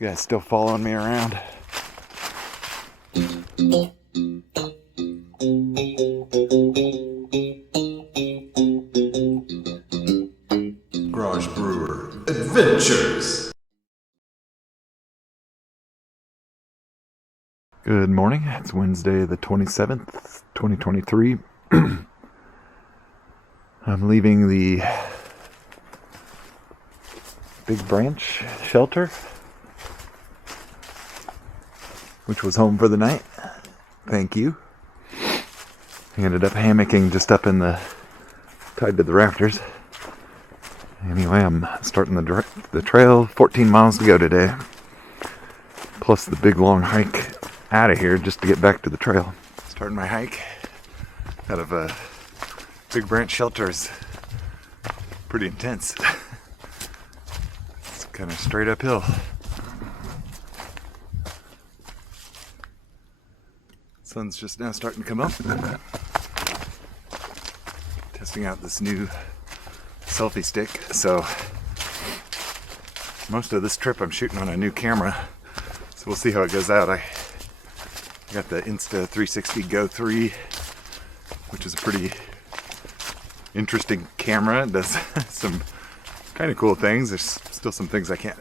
guy's still following me around. Garage Brewer Adventures. Good morning. It's Wednesday the 27th, 2023. I'm leaving the Big Branch shelter, which was home for the night. Thank you. I ended up hammocking just up in tied to the rafters. Anyway, I'm starting the trail. 14 miles to go today, plus the big long hike out of here just to get back to the trail. Starting my hike out of a Big Branch shelter is pretty intense. It's kind of straight uphill. Sun's just now starting to come up. Testing out this new selfie stick. So most of this trip I'm shooting on a new camera, so we'll see how it goes out. I got the Insta360 Go 3, which is a pretty interesting camera. It does some kind of cool things. There's still some things I can't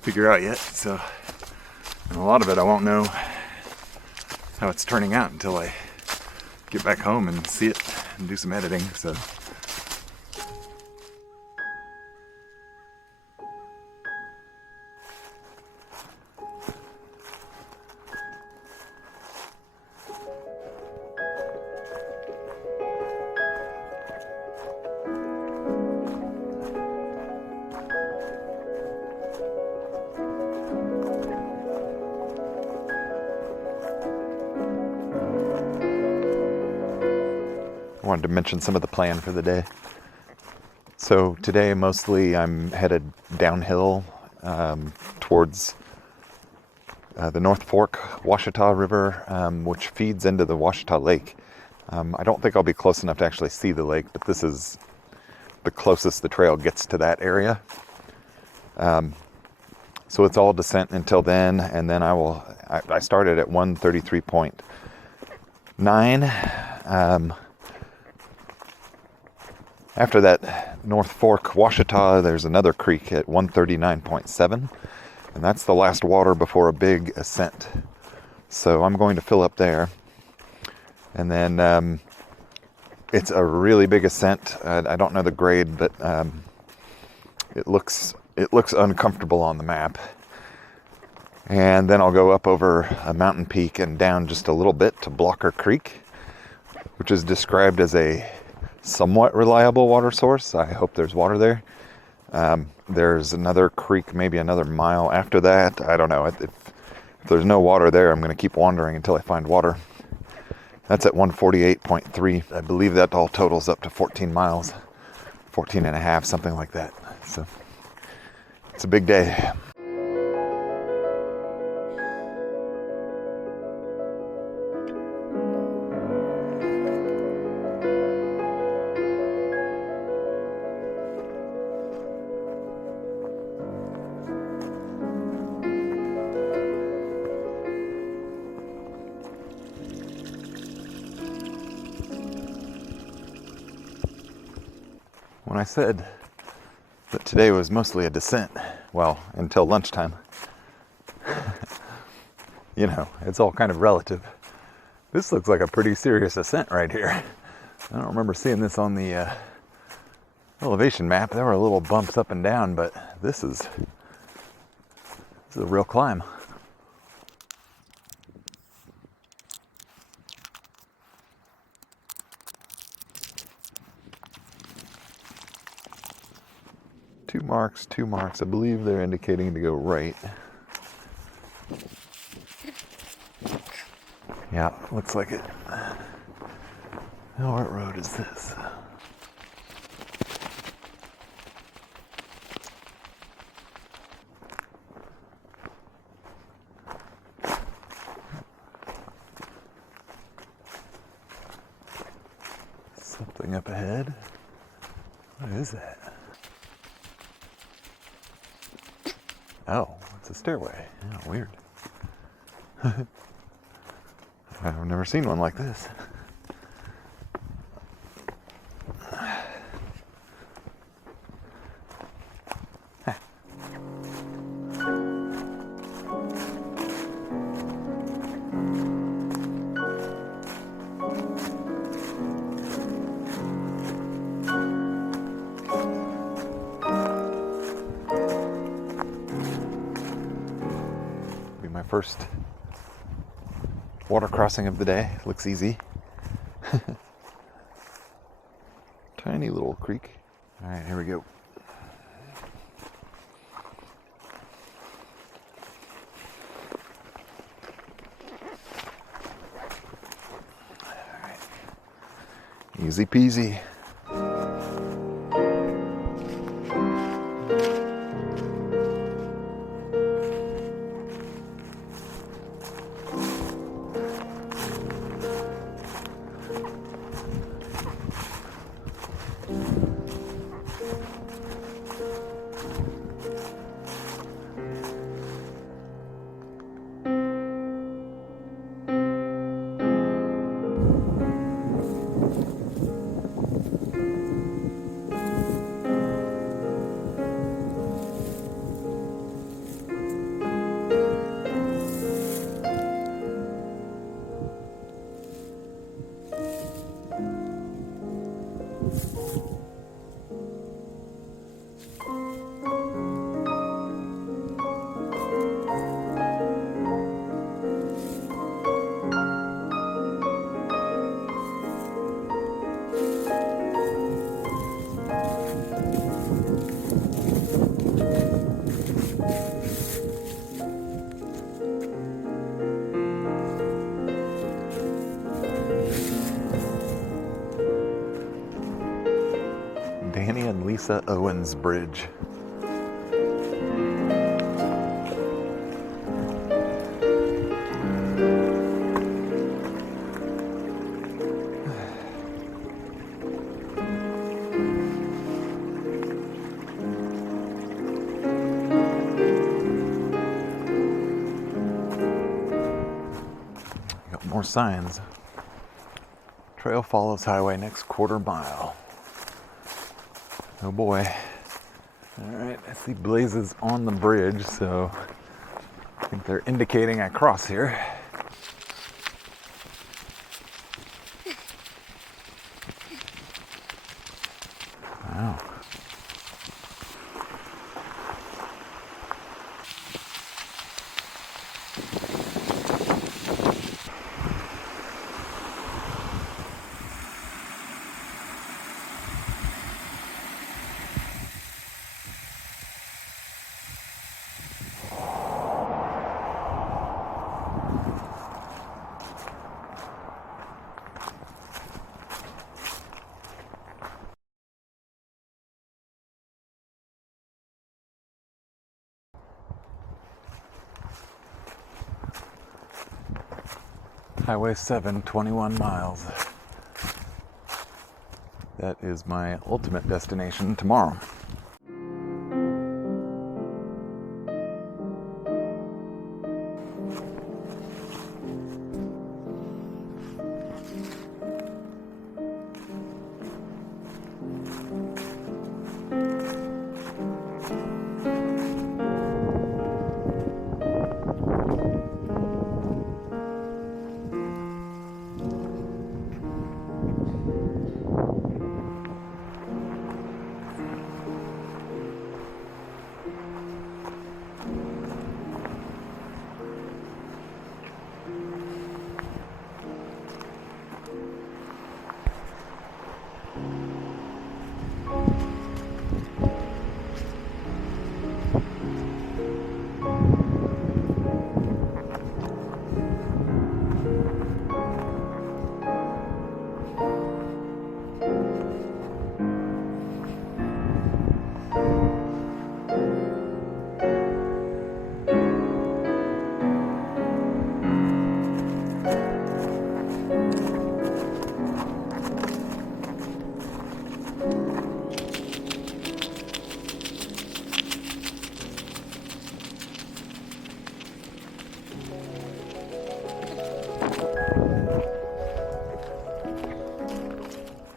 figure out yet, so, and a lot of it I won't know how it's turning out until I get back home and see it and do some editing. So I wanted to mention some of the plan for the day. So today mostly I'm headed downhill towards the North Fork Ouachita River, which feeds into the Ouachita Lake. I don't think I'll be close enough to actually see the lake, but this is the closest the trail gets to that area. So it's all descent until then, and then I started at 133.9. After that North Fork Ouachita, there's another creek at 139.7, and that's the last water before a big ascent. So I'm going to fill up there, and then it's a really big ascent. I don't know the grade, but it looks uncomfortable on the map. And then I'll go up over a mountain peak and down just a little bit to Blocker Creek, which is described as a somewhat reliable water source. I hope there's water there. There's another creek, maybe another mile after that. I don't know. If there's no water there, I'm going to keep wandering until I find water. That's at 148.3. I believe that all totals up to 14 miles, 14 and a half, something like that. So it's a big day. When I said that today was mostly a descent, well, until lunchtime, you know, it's all kind of relative. This looks like a pretty serious ascent right here. I don't remember seeing this on the elevation map. There were little bumps up and down, but this is a real climb. Two marks. I believe they're indicating to go right. Yeah, looks like it. Now, what road is this? Something up ahead. What is that? Oh, it's It's a stairway. Yeah, weird. I've never seen one like this. Be my first water crossing of the day. Looks easy. Tiny little creek. All right, here we go. All right. Easy peasy. Danny and Lisa Owens Bridge. Got more signs. Trail follows highway next quarter mile. Oh boy. Alright, I see blazes on the bridge, so I think they're indicating I cross here. Wow. Highway 7, 21 miles. That is my ultimate destination tomorrow.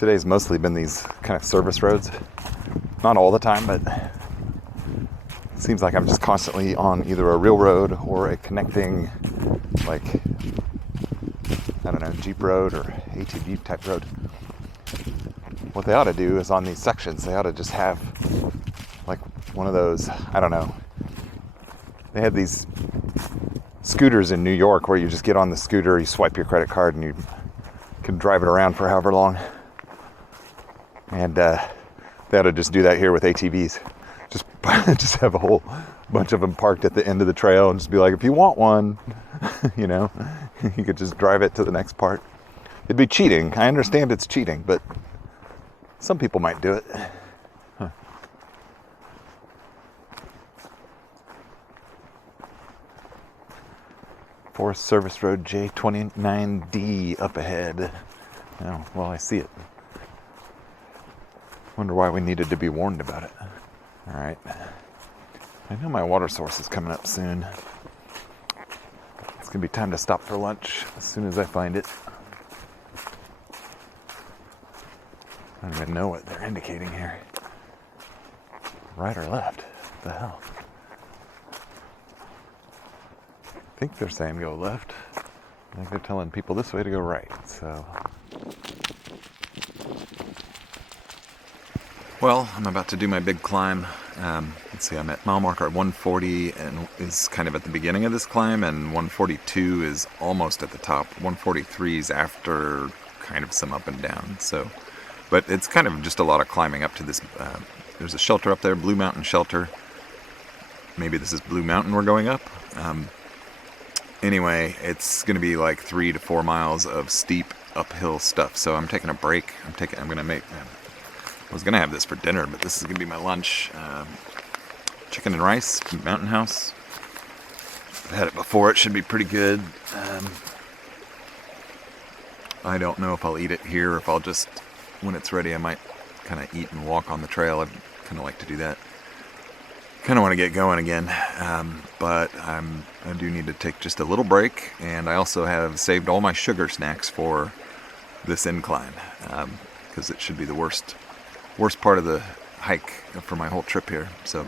Today's mostly been these kind of service roads. Not all the time, but it seems like I'm just constantly on either a real road or a connecting, like, I don't know, Jeep road or ATV type road. What they ought to do is on these sections, they ought to just have like one of those, I don't know. They have these scooters in New York where you just get on the scooter, you swipe your credit card, and you can drive it around for however long. And they ought to just do that here with ATVs. Just have a whole bunch of them parked at the end of the trail and just be like, if you want one, you know, you could just drive it to the next part. It'd be cheating. I understand it's cheating, but some people might do it. Forest Service Road J29D up ahead. Oh, well, I see it. Wonder why we needed to be warned about it. All right. I know my water source is coming up soon. It's gonna be time to stop for lunch as soon as I find it. I don't even know what they're indicating here. Right or left? What the hell? I think they're saying go left. I think they're telling people this way to go right, so. Well, I'm about to do my big climb. Let's see, I'm at mile marker 140 and is kind of at the beginning of this climb, and 142 is almost at the top. 143 is after kind of some up and down. So, but it's kind of just a lot of climbing up to this. There's a shelter up there, Blue Mountain Shelter. Maybe this is Blue Mountain we're going up. Anyway, it's going to be like 3 to 4 miles of steep uphill stuff. So I'm taking a break. I'm going to make. I was going to have this for dinner, but this is going to be my lunch. Chicken and rice, Mountain House. I've had it before. It should be pretty good. I don't know if I'll eat it here or if I'll just, when it's ready, I might kind of eat and walk on the trail. I kind of like to do that. Kind of want to get going again, but I do need to take just a little break, and I also have saved all my sugar snacks for this incline, because it should be the worst part of the hike for my whole trip here. So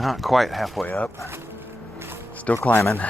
not quite halfway up. Still climbing.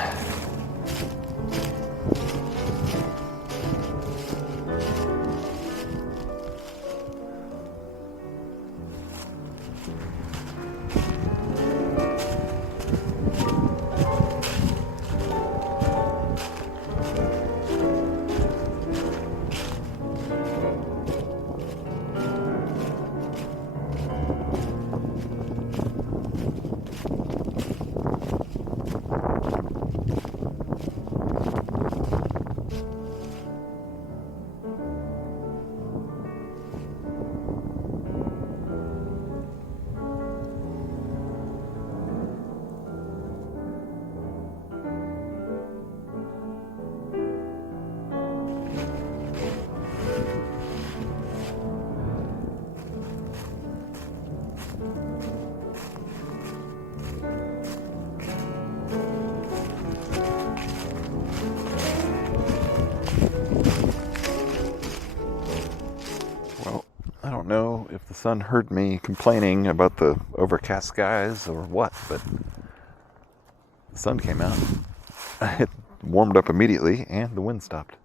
Know if the sun heard me complaining about the overcast skies or what, but the sun came out. It warmed up immediately and the wind stopped.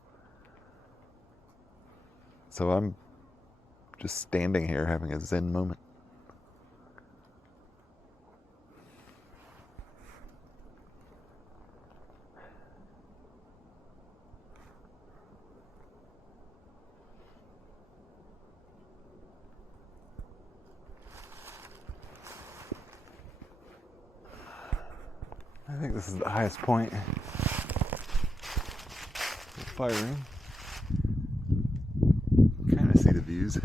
So I'm just standing here having a zen moment. I think this is the highest point. Firing. Kind of see the views.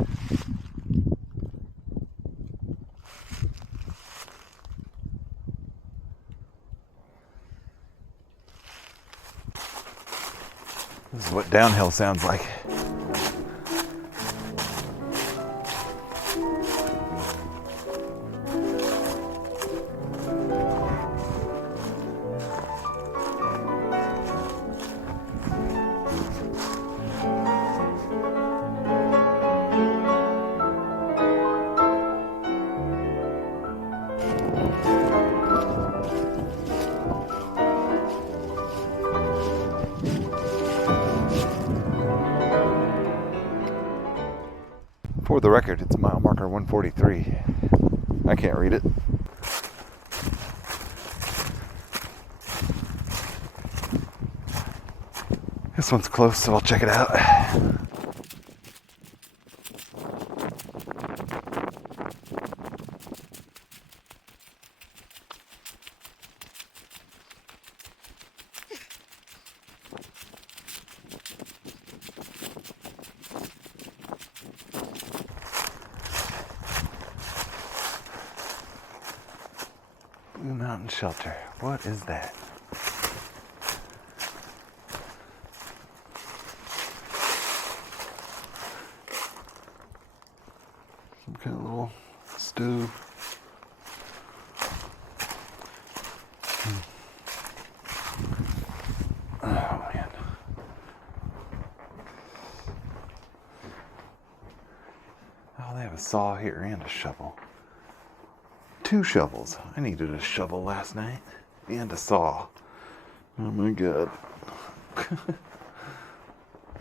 This is what downhill sounds like. For the record, it's mile marker 143. I can't read it. This one's close, so I'll check it out. Blue Mountain Shelter. What is that? Some kind of little stove. Oh man. Oh, they have a saw here and a shovel. 2 shovels. I needed a shovel last night and a saw. Oh my god.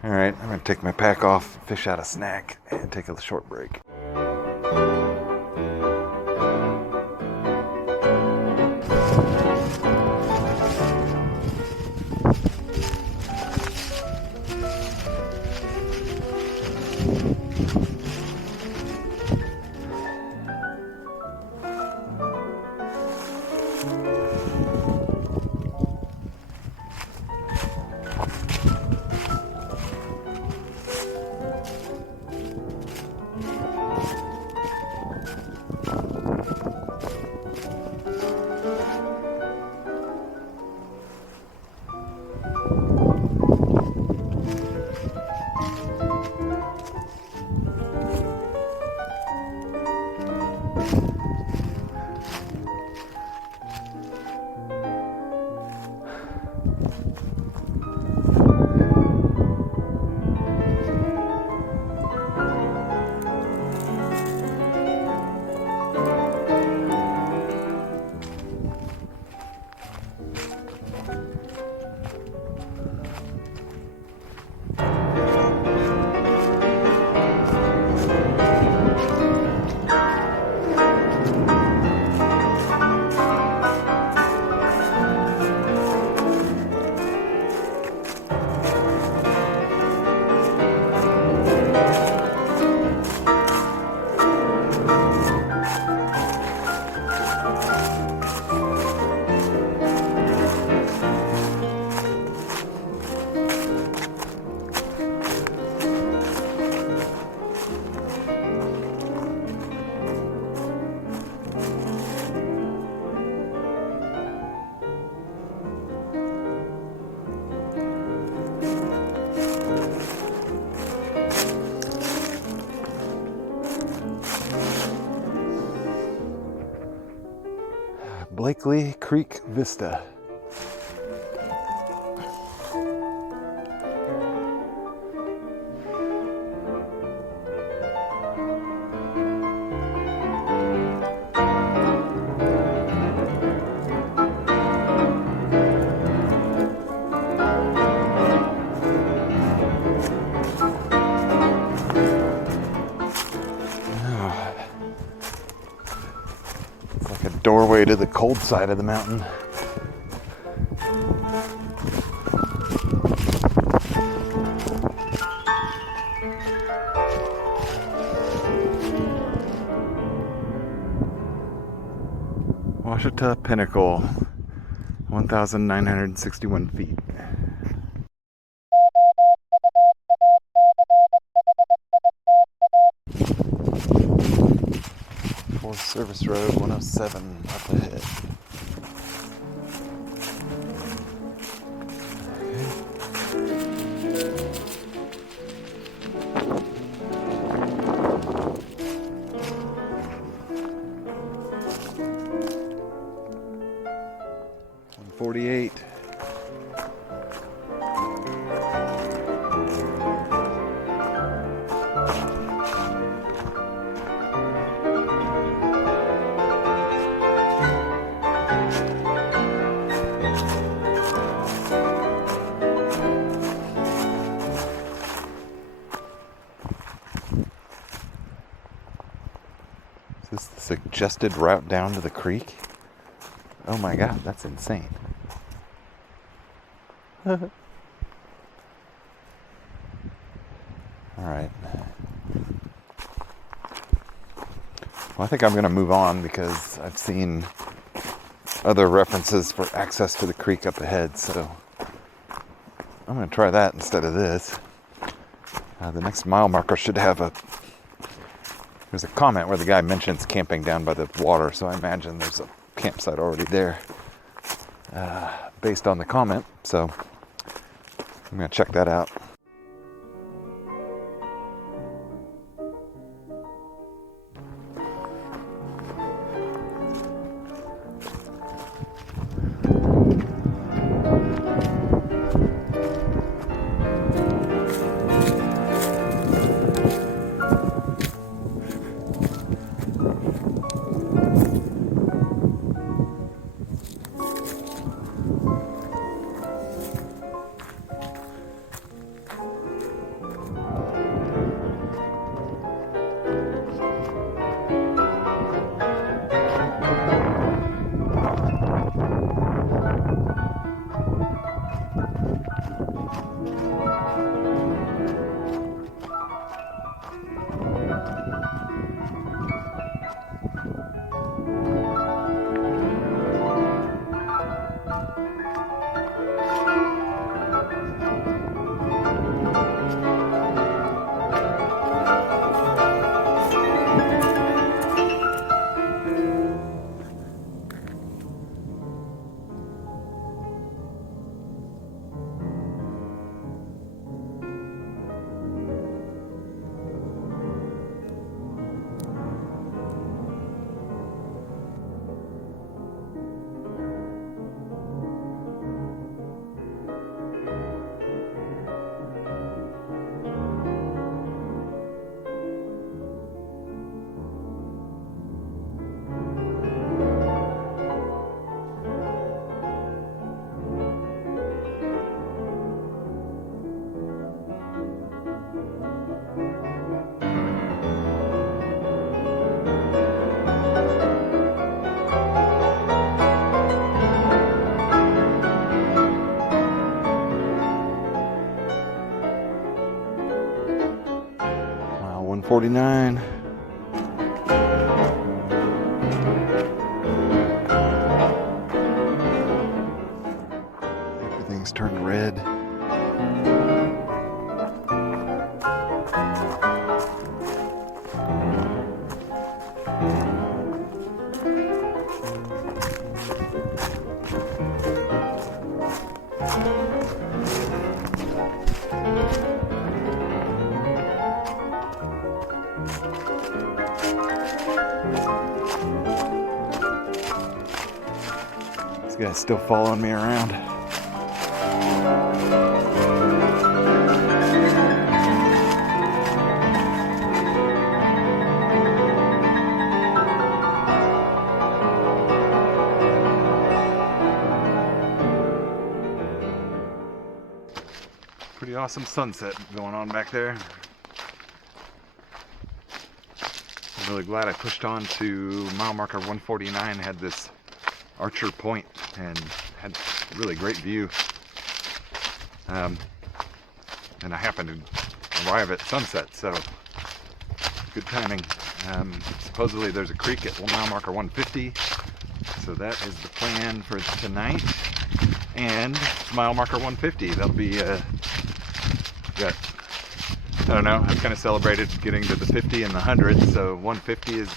Alright, I'm gonna take my pack off, fish out a snack, and take a short break. Blakely Creek Vista. Doorway to the cold side of the mountain. Ouachita Pinnacle, 1,961 feet. Forest Service Road 107 up ahead. Okay. 48. Is this the suggested route down to the creek? Oh my god, that's insane. Alright. Well, I think I'm going to move on because I've seen other references for access to the creek up ahead, so I'm going to try that instead of this. The next mile marker should have there's a comment where the guy mentions camping down by the water, so I imagine there's a campsite already there based on the comment, so I'm going to check that out. Mile 149. Everything's turned red. This guy's still following me around. Pretty awesome sunset going on back there. I'm really glad I pushed on to mile marker 149, had this Archer Point and had a really great view. And I happened to arrive at sunset, so good timing. Supposedly there's a creek at mile marker 150, so that is the plan for tonight. and mile marker 150. That'll be, got, I don't know, I've kind of celebrated getting to the 50 and the 100, so 150 is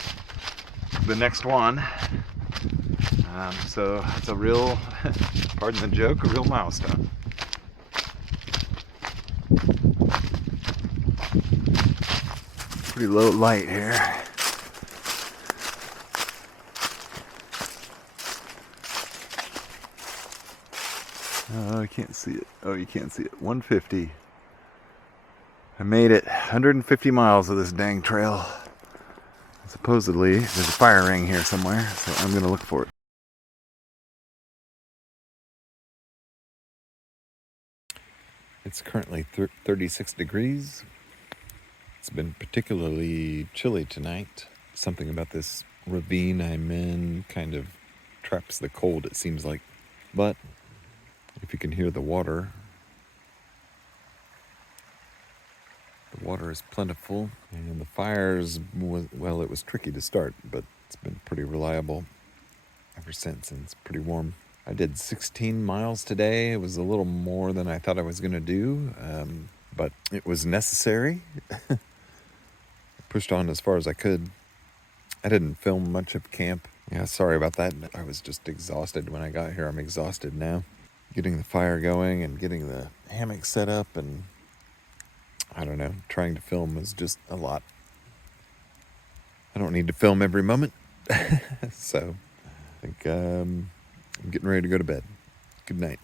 the next one. So it's a real, pardon the joke, a real milestone. Pretty low light here. Oh, I can't see it. Oh, you can't see it. 150. I made it. 150 miles of this dang trail. Supposedly, there's a fire ring here somewhere, so I'm going to look for it. It's currently 36 degrees. It's been particularly chilly tonight. Something about this ravine I'm in kind of traps the cold, it seems like. But if you can hear the water is plentiful. And the fires, well, it was tricky to start, but it's been pretty reliable ever since, and it's pretty warm. I did 16 miles today. It was a little more than I thought I was going to do, but it was necessary. I pushed on as far as I could. I didn't film much of camp. Yeah, sorry about that. I was just exhausted when I got here. I'm exhausted now. Getting the fire going and getting the hammock set up, and I don't know, trying to film was just a lot. I don't need to film every moment. So I think I'm getting ready to go to bed. Good night.